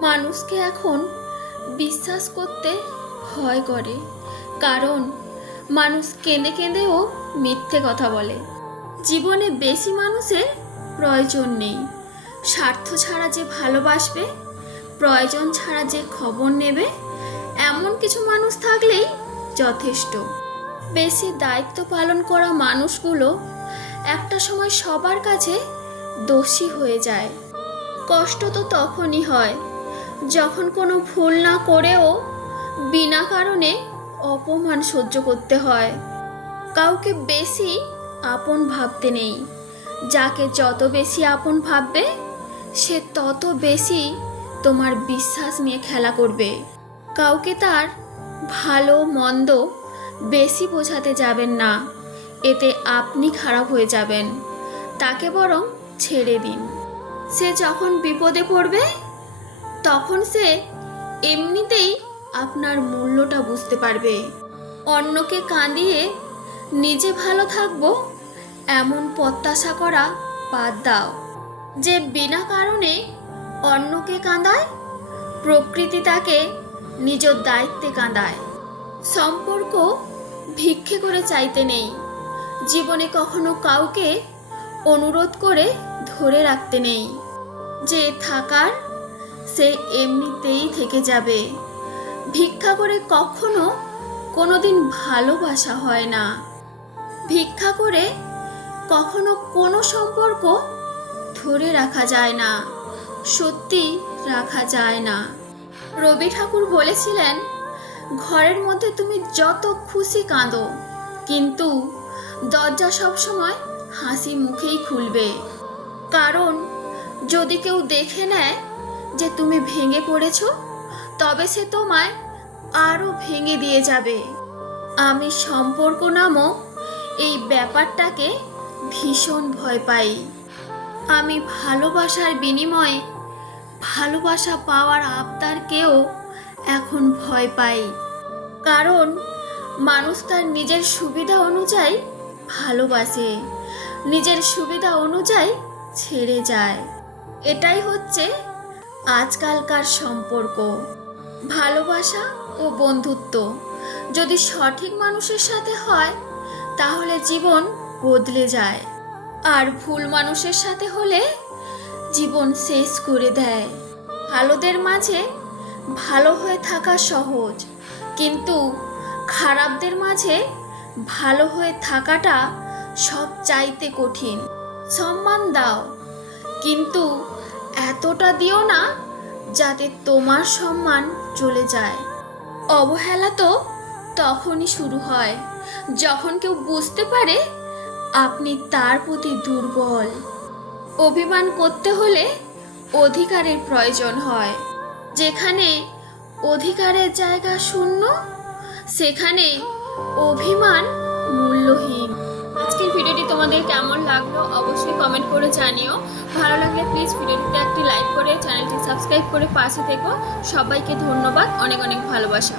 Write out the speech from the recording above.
মানুষকে এখন বিশ্বাস করতে ভয় করে, কারণ মানুষ কেঁদে কেঁদেও মিথ্যে কথা বলে। জীবনে বেশি মানুষের প্রয়োজন নেই। স্বার্থ ছাড়া যে ভালোবাসবে, প্রয়োজন ছাড়া যে খবর নেবে, এমন কিছু মানুষ থাকলেই যথেষ্ট। বেশি দায়িত্ব পালন করা মানুষগুলো একটা সময় সবার কাছে দোষী হয়ে যায়। কষ্ট তো তখনই হয় যখন কোনো ভুল না করেও বিনা কারণে অপমান সহ্য করতে হয়। কাউকে বেশি আপন ভাবতে নেই। যাকে যত বেশি আপন ভাববে, সে তত বেশি তোমার বিশ্বাস নিয়ে খেলা করবে। কাউকে তার ভালো মন্দ বেশি বোঝাতে যাবেন না, এতে আপনি খারাপ হয়ে যাবেন। তাকে বরং ছেড়ে দিন। সে যখন বিপদে পড়বে, তখন সে এমনিতেই আপনার মূল্যটা বুঝতে পারবে। অন্যকে কাঁদিয়ে নিজে ভালো থাকবো এমন প্রত্যাশা করা বাদ দাও। যে বিনা কারণে অন্যকে কাঁদায়, প্রকৃতি তাকে নিজের দায়িত্বে কাঁদায়। সম্পর্ক ভিক্ষে করে চাইতে নেই। জীবনে কখনো কাউকে অনুরোধ করে ধরে রাখতে নেই। যে থাকার, সে এমনিতেই থেকে যাবে। ভিক্ষা করে কখনো কোনোদিন ভালোবাসা হয় না। ভিক্ষা করে কখনো কোনো সম্পর্ক ধরে রাখা যায় না, সত্যি রাখা যায় না। রবি ঠাকুর বলেছিলেন, ঘরের মধ্যে তুমি যত খুশি কাঁদো, কিন্তু দরজা সবসময় হাসি মুখেই খুলবে। কারণ যদি কেউ দেখে নেয় যে তুমি ভেঙে পড়েছো, তবে সে তোমায় আরও ভেঙে দিয়ে যাবে। আমি সম্পর্ক নামক এই ব্যাপারটাকে ভীষণ ভয় পাই। আমি ভালোবাসার বিনিময়ে ভালোবাসা পাওয়ার আবদারকেও এখন ভয় পাই। কারণ মানুষ তার নিজের সুবিধা অনুযায়ী ভালোবাসে, নিজের সুবিধা অনুযায়ী ছেড়ে যায়। এটাই হচ্ছে আজকালকার সম্পর্ক। ভালোবাসা ও বন্ধুত্ব যদি সঠিক মানুষের সাথে হয়, তাহলে জীবন বদলে যায়। আর ভুল মানুষের সাথে হলে জীবন শেষ করে দেয়। ভালোদের মাঝে ভালো হয়ে থাকা সহজ, কিন্তু খারাপদের মাঝে ভালো হয়ে থাকাটা সব চাইতে কঠিন। সম্মান দাও, কিন্তু এতটা দিও না যাতে তোমার সম্মান চলে যায়। অবহেলা তো তখনই শুরু হয় যখন কেউ বুঝতে পারে আপনি তার প্রতি দুর্বল। অভিমান করতে হলে অধিকারের প্রয়োজন হয়। যেখানে অধিকারের জায়গা শূন্য, সেখানে অভিমান মূল্যহীন। আজকের ভিডিওটি তোমাদের কেমন লাগলো অবশ্যই কমেন্ট করে জানিও। ভালো লাগলে প্লিজ ভিডিওটিতে একটি লাইক করে চ্যানেলটি সাবস্ক্রাইব করে পাশে থেকো। সবাইকে ধন্যবাদ, অনেক অনেক ভালোবাসা।